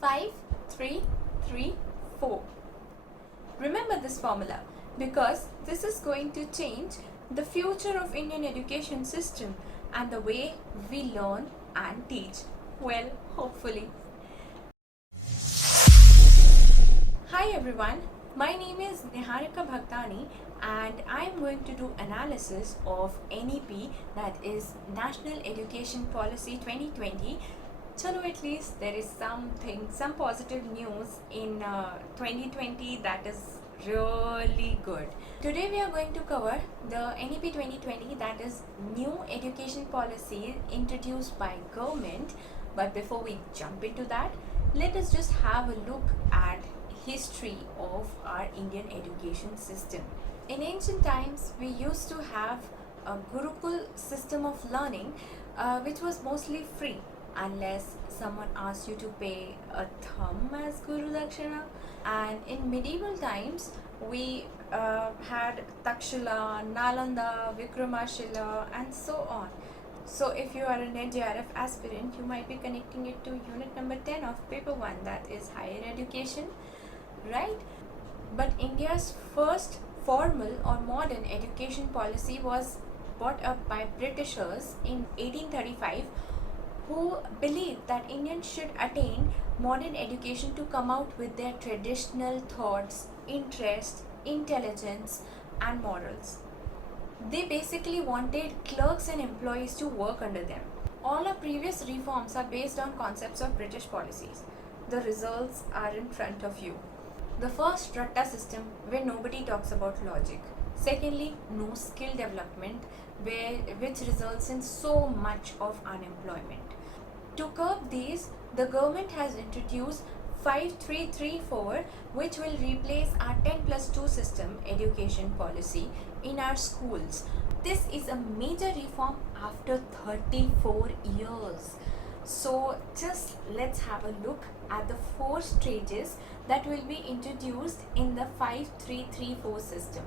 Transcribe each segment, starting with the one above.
5, 3, 3, 4. Remember this formula because this is going to change the future of Indian education system and the way we learn and teach. Well, hopefully. Hi everyone, my name is NIHARIKA BHAGTANI and I am going to do analysis of NEP, that is National Education Policy 2020. Chalo, at least there is some positive news in 2020 that is really good. Today we are going to cover the NEP 2020, that is new education policy introduced by government. But before we jump into that, let us just have a look at history of our Indian education system. In ancient times, we used to have a Gurukul system of learning which was mostly free unless someone asked you to pay a thumb as Guru Dakshina. And in medieval times, we had Takshila, Nalanda, Vikramashila and so on. So if you are a NET JRF aspirant, you might be connecting it to unit number 10 of paper 1, that is higher education, right? But India's first formal or modern education policy was brought up by Britishers in 1835, who believed that Indians should attain modern education to come out with their traditional thoughts, interests, intelligence and morals. They basically wanted clerks and employees to work under them. All our previous reforms are based on concepts of British policies. The results are in front of you. The first Ratta system, where nobody talks about logic. Secondly, no skill development, which results in so much of unemployment. To curb these, the government has introduced 5334, which will replace our 10+2 system education policy in our schools. This is a major reform after 34 years. So just let's have a look at the 4 stages that will be introduced in the 5334 system.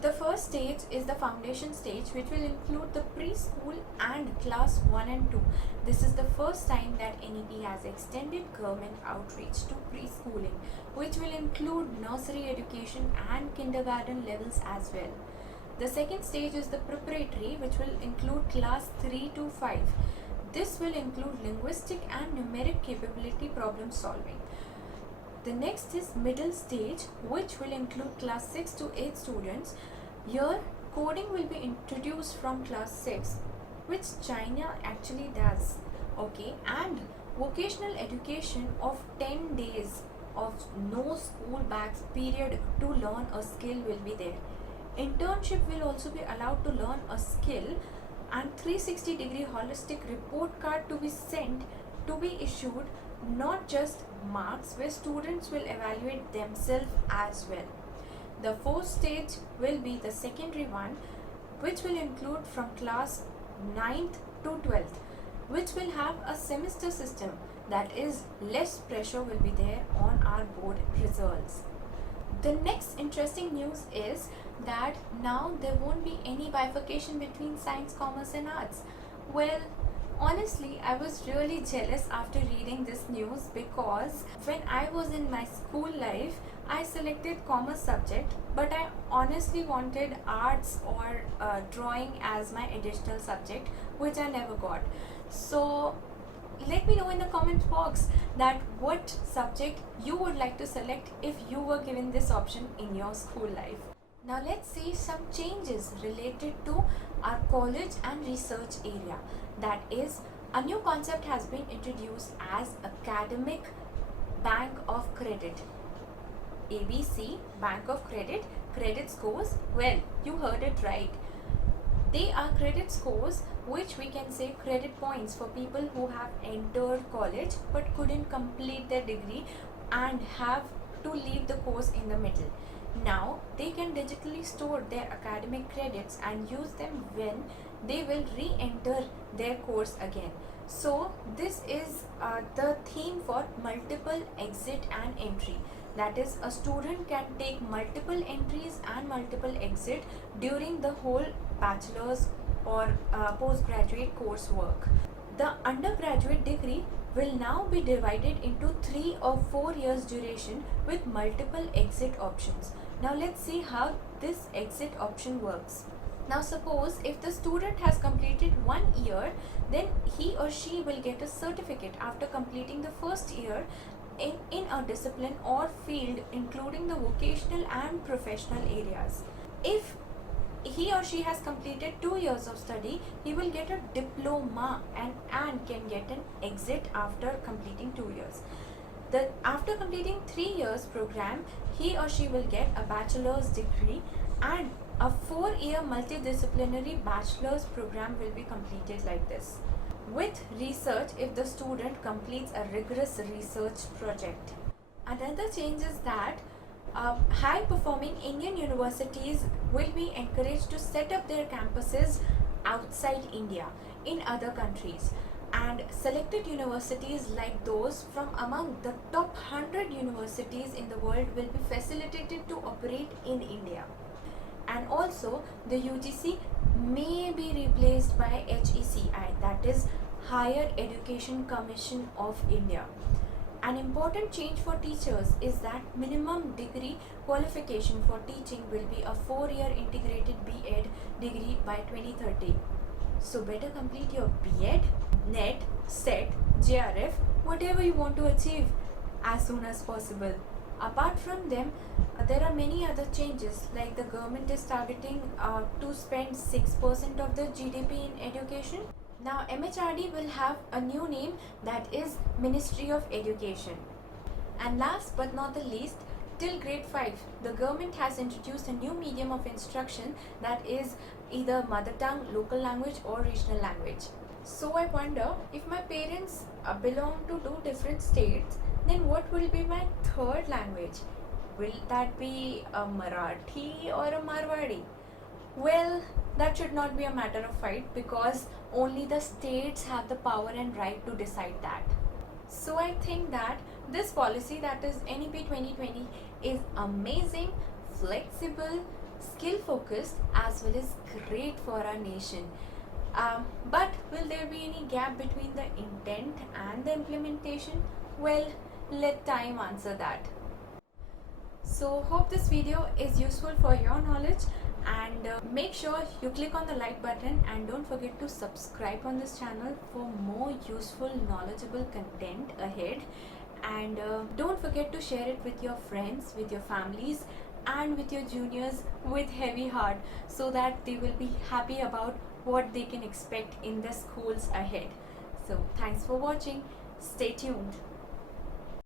The first stage is the foundation stage, which will include the preschool and class 1 and 2. This is the first time that NEP has extended government outreach to preschooling, which will include nursery education and kindergarten levels as well. The second stage is the preparatory, which will include class 3 to 5. This will include linguistic and numeric capability problem solving. The next is middle stage, which will include class 6 to 8 students. Here, coding will be introduced from class 6, which China actually does. Okay, and vocational education of 10 days of no school bags period to learn a skill will be there. Internship will also be allowed to learn a skill, and 360-degree holistic report card to be sent to be issued, not just marks, where students will evaluate themselves as well. The fourth stage will be the secondary one, which will include from class 9th to 12th, which will have a semester system, that is less pressure will be there on our board results. The next interesting news is that now there won't be any bifurcation between science, commerce and arts. Well, honestly, I was really jealous after reading this news, because when I was in my school life, I selected commerce subject, but I honestly wanted arts or drawing as my additional subject, which I never got. So let me know in the comment box that what subject you would like to select if you were given this option in your school life. Now let's see some changes related to our college and research area. That is, a new concept has been introduced as Academic Bank of Credit. ABC, Bank of Credit, credit scores. Well, you heard it right. They are credit scores, which we can say credit points for people who have entered college but couldn't complete their degree and have to leave the course in the middle. Now they can digitally store their academic credits and use them when they will re-enter their course again. So this is the theme for multiple exit and entry. That is, a student can take multiple entries and multiple exit during the whole bachelor's or postgraduate coursework. The undergraduate degree will now be divided into 3 or 4 years duration with multiple exit options. Now let's see how this exit option works. Now suppose if the student has completed 1 year, then he or she will get a certificate after completing the first year in a discipline or field including the vocational and professional areas. If he or she has completed 2 years of study, he will get a diploma and can get an exit after completing 2 years. After completing 3 years program, he or she will get a bachelor's degree, and a 4-year multidisciplinary bachelor's program will be completed like this. With research, if the student completes a rigorous research project. Another change is that high performing Indian universities will be encouraged to set up their campuses outside India in other countries, and selected universities like those from among the top 100 universities in the world will be facilitated to operate in India. And also the UGC may be replaced by HECI, that is Higher Education Commission of India. An important change for teachers is that minimum degree qualification for teaching will be a 4-year integrated B.Ed degree by 2030. So better complete your B.Ed, NET, SET, JRF, whatever you want to achieve as soon as possible. Apart from them, there are many other changes, like the government is targeting to spend 6% of the GDP in education. Now MHRD will have a new name, that is Ministry of Education. And last but not the least, till grade 5, the government has introduced a new medium of instruction, that is either mother tongue, local language or regional language. So I wonder, if my parents belong to 2 different states, then what will be my third language? Will that be a Marathi or a Marwadi? Well, that should not be a matter of fight, because only the states have the power and right to decide that. So I think that this policy, that is NEP 2020, is amazing, flexible, skill focused, as well as great for our nation. But will there be any gap between the intent and the implementation? Well, let time answer that. So hope this video is useful for your knowledge, and make sure you click on the like button, and don't forget to subscribe on this channel for more useful, knowledgeable content ahead. And don't forget to share it with your friends, with your families, and with your juniors with heavy heart, so that they will be happy about what they can expect in the schools ahead. So thanks for watching. Stay tuned.